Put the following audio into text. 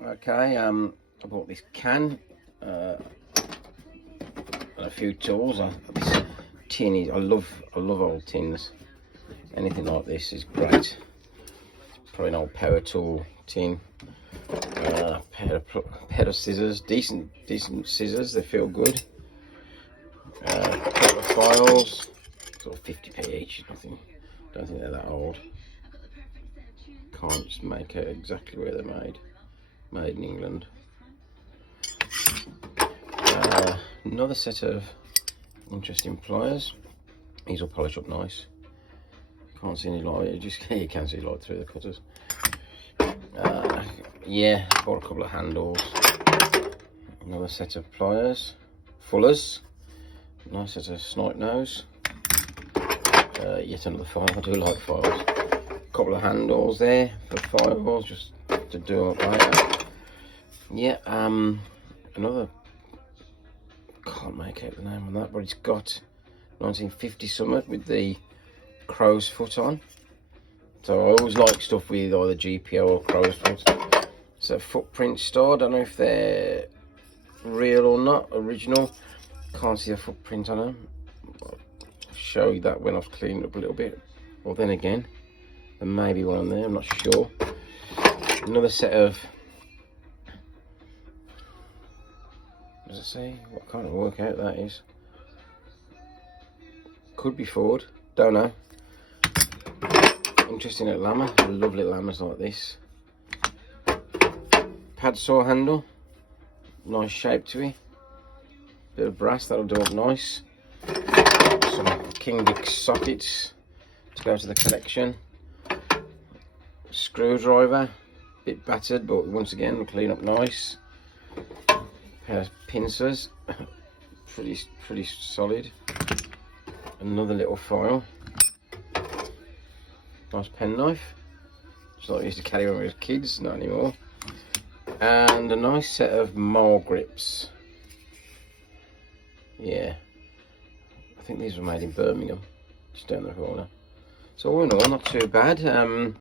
Okay, I bought this can and a few tools. This tin is, I love old tins. Anything like this is great. Probably an old power tool tin. Pair of scissors, decent scissors. They feel good. Couple of files, sort of 50p each. Nothing. Don't think they're that old. Can't just make out exactly where they're made. Made in England. Another set of interesting pliers. These will polish up nice. Can't see any light. You can see light through the cutters. Yeah, bought a couple of handles. Another set of pliers. Fullers. Nice set of snipe nose. Yet another file. I do like files. A couple of handles there for files, just to do it later. Yeah, another, can't make out the name on that, but it's got 1950 something with the crow's foot on. So I always like stuff with either GPO or crow's foot. So footprint store, don't know if they're real or not, original. Can't see a footprint on them. I'll show you that when I've cleaned up a little bit. Or then again, there may be one on there, I'm not sure. Another set of, what does it say? What kind of work out that is? Could be Ford, don't know. Interesting little hammer, I love little hammers like this. Pad saw handle, nice shape to it. Bit of brass, that'll do up nice. Some King Dick sockets to go to the collection. Screwdriver, bit battered, but once again, clean up nice. Pair of pincers, pretty solid. Another little file. Nice penknife. It's not used to carry when we were kids, not anymore. And a nice set of mole grips. Yeah, I think these were made in Birmingham, just down the corner. So all in all, not too bad.